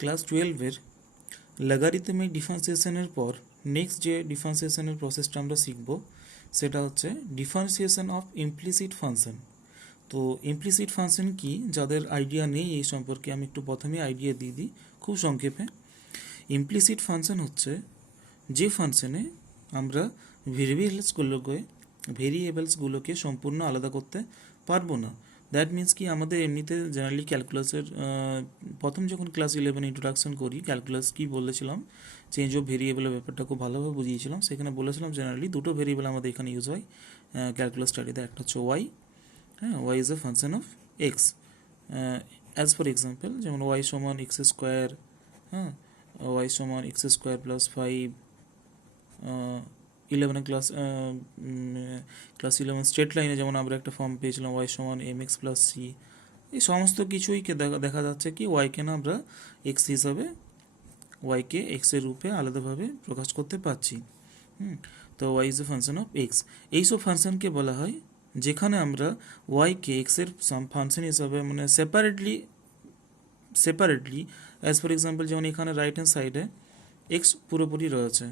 Class 12-এর logarithmic ডিফারেন্সিয়েশনের পর next যে ডিফারেন্সিয়েশনের প্রসেসটা আমরা শিখব সেটা হচ্ছে ডিফারেন্সিয়েশন অফ ইমপ্লিসিট ফাংশন। তো ইমপ্লিসিট ফাংশন কি, যাদের আইডিয়া নেই এই সম্পর্কে আমি একটু প্রথমে আইডিয়া দিয়ে দিই খুব সংক্ষেপে। ইমপ্লিসিট ফাংশন হচ্ছে যে ফাংশনে আমরা ভেরিয়েবলসগুলোকে সম্পূর্ণ আলাদা করতে পারবো না। দ্যাট মিন্স কি, আমাদের এমনিতে জেনারেলি ক্যালকুলাসের প্রথম যখন ক্লাস 11 ইন্ট্রোডাকশন করি ক্যালকুলাস কি বলেছিলাম, চেঞ্জ অফ ভেরিয়েবলের ব্যাপারটা খুব ভালোভাবে বুঝিয়েছিলাম। সেখানে বলেছিলাম জেনারেলি দুটো ভেরিয়েবল আমাদের এখানে ইউজ হয় ক্যালকুলাস স্টাডিতে। একটা হচ্ছে ওয়াই, হ্যাঁ, y is a function of x. As for example যেমন ওয়াই সমান এক্স স্কোয়ার, হ্যাঁ, ওয়াই সমান x square plus 5, 11 class 11 straight লাইনে যেমন আমরা একটা ফর্ম পেয়েছিলাম ওয়াই সমান এম এক্স প্লাস সি। এই সমস্ত কিছুই দেখা যাচ্ছে কি ওয়াইকে না আমরা এক্স হিসাবে, ওয়াইকে এক্সের রূপে আলাদাভাবে প্রকাশ করতে পারছি। তো y is a function of x. এইসব ফাংশনকে বলা হয় যেখানে আমরা ওয়াইকে এক্সের ফাংশন হিসাবে মানে সেপারেটলি অ্যাজ ফর এক্সাম্পল যেমন এখানে রাইট হ্যান্ড সাইডে এক্স পুরোপুরি রয়েছে,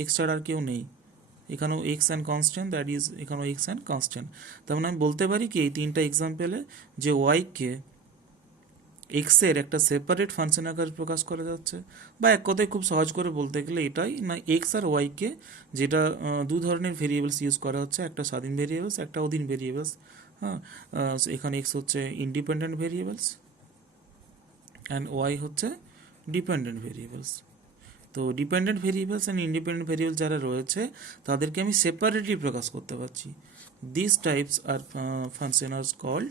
এক্স ছাড়া আর কেউ নেই। এখানেও x and constant, that is এখানেও এক্স অ্যান্ড কনস্ট্যান্ট। তার মানে আমি বলতে পারি কি এই তিনটা এক্সাম্পলে যে ওয়াইকে এক্সের একটা সেপারেট ফাংশন আকারে প্রকাশ করা যাচ্ছে, বা এক কথায় খুব সহজ করে বলতে গেলে এটাই না, এক্স আর ওয়াইকে যেটা দু ধরনের ভেরিয়েবলস ইউজ করা হচ্ছে, একটা স্বাধীন ভেরিয়েবলস, একটা অধীন ভেরিয়েবলস। হ্যাঁ, এখানে এক্স হচ্ছে ইন্ডিপেন্ডেন্ট ভেরিয়েবলস অ্যান্ড ওয়াই হচ্ছে ডিপেন্ডেন্ট ভেরিয়েবলস। তো dependent variables and independent variable যারা রয়েছে তাদেরকে আমি সেপারেটলি প্রকাশ করতে পারছি। This types are function are called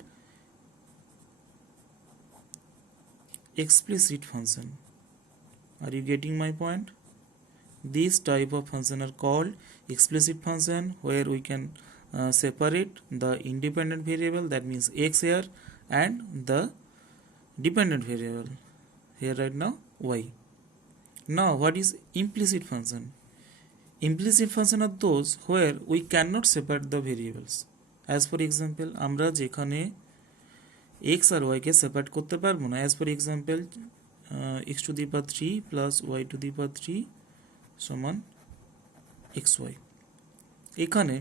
explicit function. Are you getting my point? These type of function are called explicit function, where we can separate the independent variable, that means x here, and the dependent variable here right now y. Now what is implicit function? Implicit function are those where we cannot separate the variables. As for example আমরা যেখানে x আর ওয়াইকে separate করতে পারবো না। As for example x to the power 3 plus y to the power 3 সমান x y. এখানে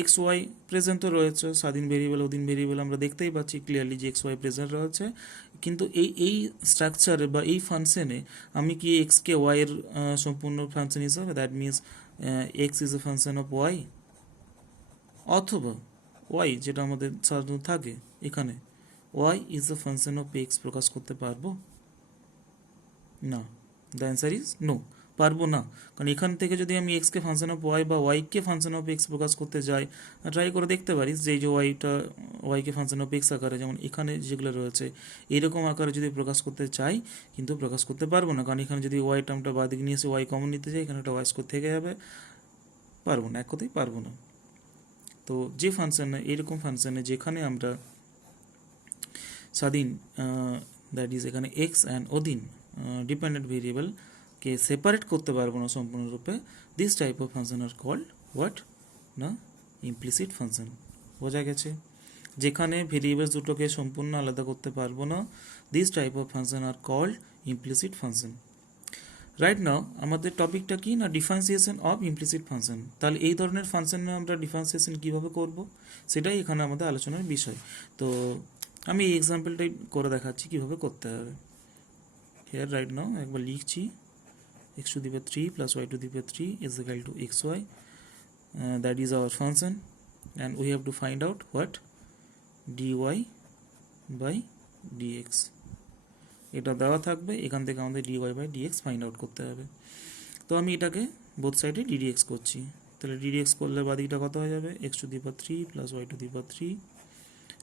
x y present তো রয়েছে, স্বাধীন ভেরিয়েবল অধীন ভেরিয়েবল আমরা দেখতেই পাচ্ছি ক্লিয়ারলি যে এক্স ওয়াই প্রেজেন্ট রয়েছে, কিন্তু এই স্ট্রাকচারে বা এই ফাংশনে আমি কি এক্সকে ওয়াইয়ের সম্পূর্ণ ফাংশন হিসাবে, that means x is a function of y, অথবা ওয়াই যেটা আমাদের সাধারণত থাকে এখানে y is a function of x প্রকাশ করতে পারবো না? দ্য অ্যান্সার ইজ নো, পারবো না। কারণ এখান থেকে যদি আমি এক্সকে ফাংশন অফ ওয়াই বা ওয়াইকে ফাংশন অফ এক্স প্রকাশ করতে যাই, ট্রাই করে দেখতে পারিস যে এই যে ওয়াইকে ফাংশন অফ এক্স আকারে যেমন এখানে যেগুলো রয়েছে এইরকম আকারে যদি প্রকাশ করতে চাই কিন্তু প্রকাশ করতে পারবো না, কারণ এখানে যদি ওয়াই টার্মটা বাদ দিকে নিয়ে এসে ওয়াই কমন নিতে যাই এখানে একটা ওয়াই স্কোয়ার থেকে যাবে, পারবো না, এক কথাই পারবো না। তো যে ফাংশনে এইরকম ফাংশনে যেখানে আমরা স্বাধীন, দ্যাট ইজ এখানে এক্স অ্যান্ড অধীন ডিপেন্ডেন্ট ভেরিয়েবলকে সেপারেট করতে পারবো না সম্পূর্ণরূপে, this type of function are called what না, ইমপ্লিসিট ফাংশন। বোঝা গেছে? যেখানে ভেরিয়েবলস দুটোকে সম্পূর্ণ আলাদা করতে পারবো না, this type of function are called implicit function. Right now আমাদের টপিকটা কি না, ডিফারেন্সিয়েশন অফ ইমপ্লিসিট ফাংশন। তাহলে এই ধরনের ফাংশনে আমরা ডিফারেন্সিয়েশন কীভাবে করব সেটাই এখানে আমাদের আলোচনার বিষয়। তো আমি এই এক্সাম্পলটাই করে দেখাচ্ছি কীভাবে করতে হবে। হেয়ার রাইট নাও একবার লিখছি, x to the power 3 plus y to the power 3 is equal to x y, that is our function, and we have to find out what dy by dx। এটা দেওয়া থাকবে, এখান থেকে আমাদের dy by dx find out করতে হবে। তো আমি এটাকে বোথ সাইডে ddx করছি, তাহলে ddx করলে বাদিকটা কত হয়ে যাবে, x to the power 3 plus y to the power 3,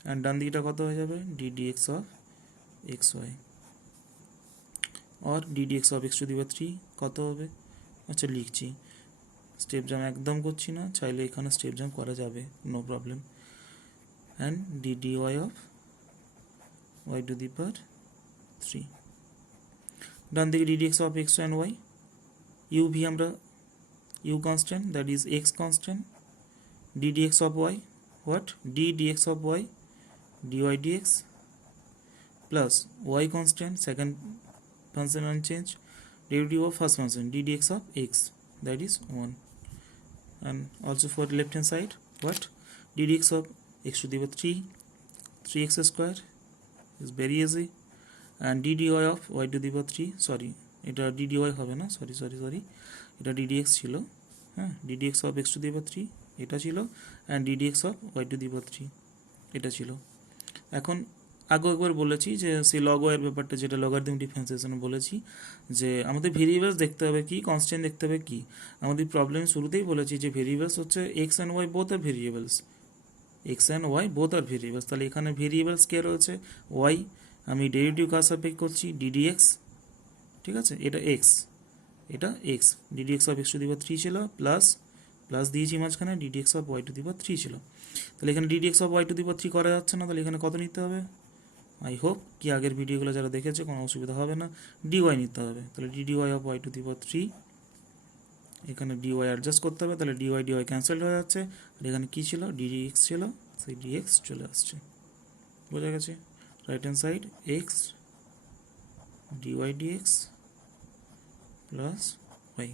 and ডান দিকটা কত হয়ে যাবে, ddx অফ এক্স ওয়াই, और ddx of x to the power 3 কত হবে, আচ্ছা লিখছি, স্টেপ জাম একদম করছি না, চাইলে এখানে স্টেপ জাম করা যাবে, no problem, and dy of y to the power 3, ডান দিকে ddx of x and y, u v আমরা u constant, that is x constant, ddx of y, what ddx of y, dy dx plus y constant, second function unchanged, derivative of first function d dx of x, that is 1. And also for left hand side, what, d dx of x to the power 3x square is very easy, and d dy of y to the power 3, sorry এটা d dy হবে না, sorry এটা d dx ছিল, হ্যাঁ, d dx of x to the power 3 এটা ছিল, and d dx of y to the power 3 এটা ছিল। এখন আগে একবার বলেছি যে সেই লগ ওয়াইয়ের ব্যাপারটা, যেটা লগারিদম ডিফারেন্সিয়েশনে বলেছি, যে আমাদের ভেরিয়েবলস দেখতে হবে কি, কনস্ট্যান্ট দেখতে হবে কি। আমাদের প্রবলেম শুরুতেই বলেছি যে ভেরিয়েবলস হচ্ছে x and y both are variables, x and y both are variables. তাহলে এখানে ভেরিয়েবলস কে রয়েছে, ওয়াই, আমি ডেরিভেটিভ কার সাপেক্ষে করছি, ডিডিএক্স, ঠিক আছে, এটা x d d x of x to the power 3 ছিল, প্লাস দিয়েছি মাঝখানে d d x of y to the power 3 ছিল। তাহলে এখানে d d x of y to the power 3 করা যাচ্ছে না, তাহলে এখানে কত নিতে হবে, আই হোপ কি আগের ভিডিওগুলো যারা দেখেছে কোনো অসুবিধা হবে না, ডিওয়াই নিতে হবে। তাহলে d d y of y to the power 3, এখানে ডিওয়াই অ্যাডজাস্ট করতে হবে, তাহলে ডিওয়াই ক্যান্সেল হয়ে যাচ্ছে, আর এখানে কী ছিল, ডিডিএক্স ছিল, সেই ডিএক্স চলে আসছে, বোঝা গেছে। Right hand side x dy dx plus y.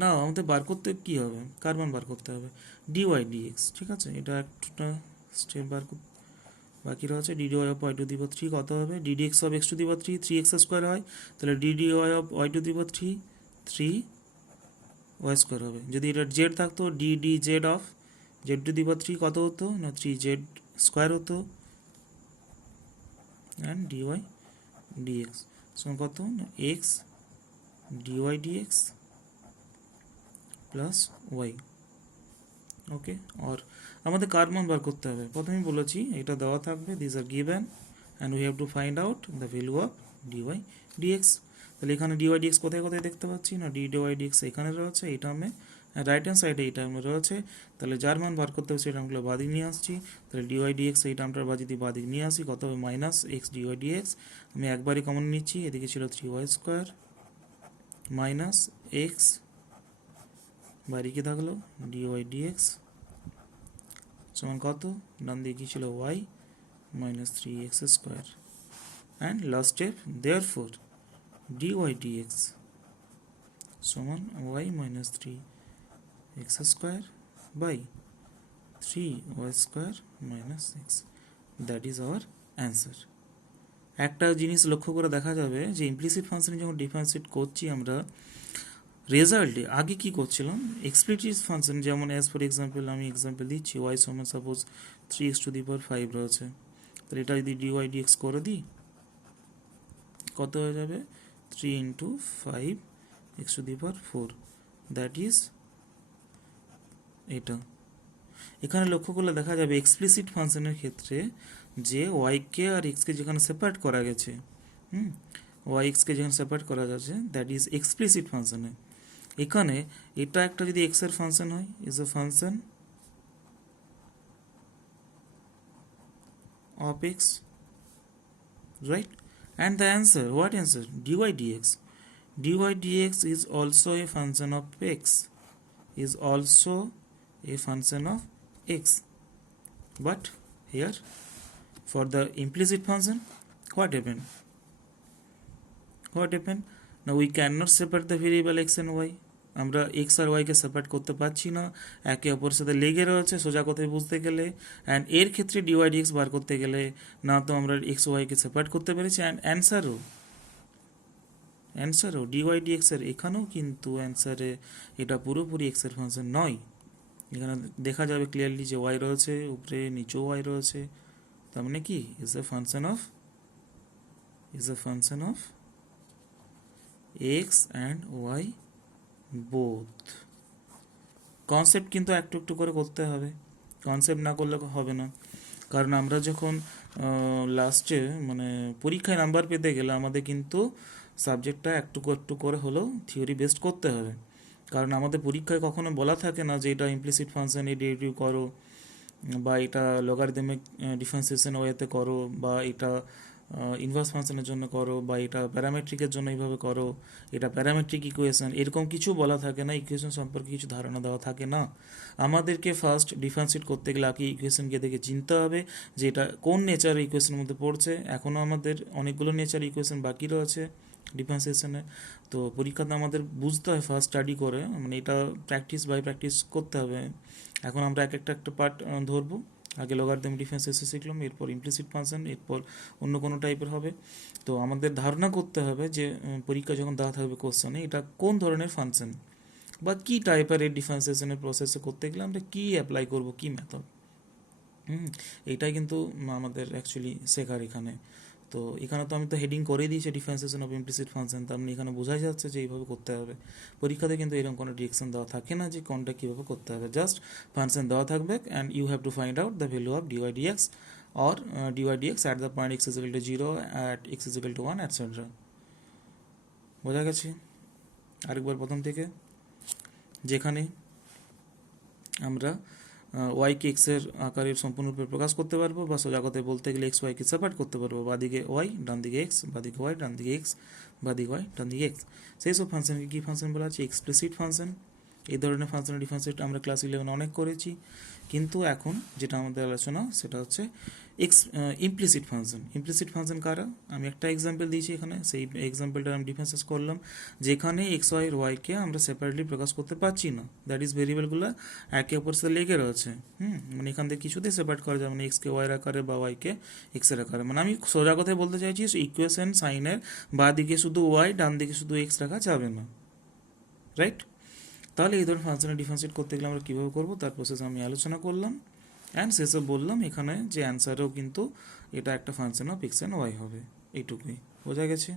না, আমাদের বার করতে কী হবে, কার মান বার করতে হবে, ডিওয়াই ডিএক্স, ঠিক আছে। এটা একটা স্টেপ বাকি রয়েছে। D d y of y to the power 3 কত হবে, d d x of x to the power 3 3x square হয়, তাহলে d d y of y to the power 3 y square হবে। যদি এটা জেড থাকতো, d d z of z to the power 3 কত হতো না, 3z স্কোয়ার হতো, অ্যান্ড ডিওয়াই ডিএক্স সমান কত না, x dy dx plus y. Okay, আর আমাদের কার মান বার করতে হবে, প্রথমেই বলেছি এটা দেওয়া থাকবে, this are given and we have to find out the value of dy dx. তাহলে এখানে ডিওয়াই ডিএক্স কোথায় দেখতে পাচ্ছি না, ডিওয়াই ডিএক্স এখানে রয়েছে এই টার্মে, রাইট হ্যান্ড সাইডে এই টার্মে রয়েছে। তাহলে যার মান বার করতে হবে সেই টার্মগুলো বাদিক নিয়ে আসছি। তাহলে ডিওয়াই ডিএক্স এই টার্মটার যদি বাদিক নিয়ে আসি কত হবে, মাইনাস এক্স ডিওয়াই ডিএক্স, আমি একবারই কমন নিচ্ছি, এদিকে ছিল 3y স্কোয়ার মাইনাস এক্স, বাইরে কি থাকলো ডিওয়াই ডিএক্স সমান কত, ডান দিকে ছিল y minus 3x square, and last step therefore dy dx সমান y minus 3x square by 3y square minus 6, that is our answer. একটা জিনিস লক্ষ্য করে দেখা যাবে যে ইমপ্লিসিট ফাংশনে যখন ডিফারেন্সিয়েট করছি আমরা, রেজাল্টে আগে কি করছিলাম, এক্সপ্লিসিট ফাংশন, যেমন অ্যাজ ফর এক্সাম্পল আমি এক্সাম্পল দিচ্ছি, ওয়াই সমান সাপোজ 3x টু দি পাওয়ার 5 রয়েছে, তাহলে এটা যদি ডিওয়াই ডিএক্স করে দিই কত হয়ে যাবে, 3 into 5x two the power 4, that is এটা। এখানে লক্ষ্য করলে দেখা যাবে এক্সপ্লিসিট ফাংশনের ক্ষেত্রে যে ওয়াইকে আর এক্সকে যেখানে সেপারেট করা গেছে, ওয়াই এক্সকে যেখানে সেপারেট করা যাচ্ছে, দ্যাট ইজ এক্সপ্লিসিট ফাংশনে। এখানে এটা একটা যদি এক্স এর ফাংশন হয়, is a function of x, right, and the answer, what answer, dy dx, dy dx is also a function of x, is also a function of x, but here for the implicit function what happened, now we cannot separate the variable x and y, আমরা x আর ওয়াইকে separate করতে পারছি না, একে অপরের সাথে লেগে রয়েছে সোজা কথায় বুঝতে গেলে। অ্যান্ড এর ক্ষেত্রে ডিওয়াই ডিএক্স বার করতে গেলে না তো আমরা এক্স ওয়াইকে সেপারেট করতে পেরেছি, অ্যান্ড অ্যান্সারও ডিওয়াই ডিএক্স এর এখানেও কিন্তু অ্যান্সারে এটা পুরোপুরি এক্স এর ফাংশন নয়। এখানে দেখা যাবে ক্লিয়ারলি যে ওয়াই রয়েছে উপরে, নিচেও ওয়াই রয়েছে, তার মানে কি is a function of x and y both. Concept কিন্তু একটু একটু করে করতে হবে, কনসেপ্ট না করলে হবে না। কারণ আমরা যখন লাস্টে মানে পরীক্ষায় নাম্বার পেতে গেলে আমাদের কিন্তু সাবজেক্টটা একটু একটু করে হলেও থিওরি বেসড করতে হবে। কারণ আমাদের পরীক্ষায় কখনো বলা থাকে না যে এটা ইমপ্লিসিট ফাংশন এ ডেরিভেটিভ করো, বা এটা লগারিদমিক ডিফারেন্সিয়েশন ওয়েতে করো, বা এটা ইনভার্স ফাংশনের জন্য করো, বা এটা প্যারামেট্রিকের জন্য এইভাবে করো, এটা প্যারামেট্রিক ইকুয়েশন, এরকম কিছু বলা থাকে না। ইকুয়েশন সম্পর্কে কিছু ধারণা দেওয়া থাকে না। আমাদেরকে ফার্স্ট ডিফারেন্সিয়েট করতে গেলে আগে ইকুয়েশনকে দেখে চিনতে হবে যে এটা কোন নেচার ইকুয়েশনের মধ্যে পড়ছে। এখনও আমাদের অনেকগুলো নেচার ইকুয়েশন বাকি রয়েছে ডিফারেন্সিয়েশনে। তো পরীক্ষাতে আমাদের বুঝতে হয় ফার্স্ট স্টাডি করে, মানে এটা প্র্যাকটিস বাই প্র্যাকটিস করতে হবে। এখন আমরা এক একটা পার্ট ধরবো। আগে লগারিদম ডিফারেন্সিয়েশন শিখলাম, এরপর ইমপ্লিসিট ফাংশন, এরপর অন্য কোনো টাইপের হবে। তো আমাদের ধারণা করতে হবে যে পরীক্ষা যখন দেওয়া থাকবে কোশ্চেনে এটা কোন ধরনের ফাংশন বা কী টাইপের এই ডিফারেন্সিয়েশনের প্রসেসে করতে গেলে আমরা কী অ্যাপ্লাই করব, কী মেথড। এইটাই কিন্তু আমাদের অ্যাকচুয়ালি শেখার এখানে। তো এখানে তো আমি তো হেডিং করে দিয়েছি ডিফারেন্সিয়েশন অফ ইমপ্লিসিট ফাংশন, তার মানে এখানে বোঝাই যাচ্ছে যে এইভাবে করতে হবে। পরীক্ষাতে কিন্তু এরকম কোনো ডিরেকশন দেওয়া থাকে না যে কোনটা কীভাবে করতে হবে, জাস্ট ফাংশন দেওয়া থাকবে and you have to find out the value of dy dx or dy dx at the point x is equal to 0, at x is equal to 1, etc. বোঝা গেছে? আরেকবার প্রথম থেকে, যেখানে আমরা ওয়াইকে এক্সের আকারের সম্পূর্ণরূপে প্রকাশ করতে পারবো, বা সোজা কথায় বলতে গেলে এক্স ওয়াইকে সেপারেট করতে পারবো, বাদিকে ওয়াই ডান দিকে এক্স, বাদিকে ওয়াই ডান দিকে এক্স, বাদিকে ওয়াই ডান দিকে এক্স। সেই সব ফাংশনকে কী ফাংশন বলা আছে? Explicit function. এই ধরনের ফাংশনের ডিফারেন্সিয়েট আমরা ক্লাস 11 অনেক করেছি, কিন্তু এখন যেটা আমাদের আলোচনা সেটা হচ্ছে ইমপ্লিসিট ফাংশন। ইমপ্লিসিট ফাংশন কারা? আমি একটা এক্সাম্পল দিয়েছি এখানে, সেই এক্সাম্পলটা আমি ডিফারেন্সিয়েট করলাম, যেখানে এক্স ওয়াই ওয়াইকে আমরা সেপারেটলি প্রকাশ করতে পারছি না, দ্যাট ইজ ভেরিয়েবলগুলো একে অপরের সাথে লেগে রয়েছে। মানে এখান থেকে কিছুতেই সেপারেট করা যাবে না, এক্সকে ওয়াইয়ের আকারে বা ওয়াইকে এক্সের আকারে। মানে আমি সোজা কথায় বলতে চাইছি ইকুয়েশন সাইনের বা দিকে শুধু ওয়াই, ডান দিকে শুধু এক্স রাখা যাবে না, রাইট? তাহলে এই ধরনের ফাংশনে ডিফারেন্সিয়েট করতে গেলে আমরা কীভাবে করবো তার প্রসেস আমি আলোচনা করলাম, অ্যান্ড শেষে বললাম এখানে যে অ্যান্সারেও কিন্তু এটা একটা function of x and y হবে। এইটুকুই বোঝা গেছে।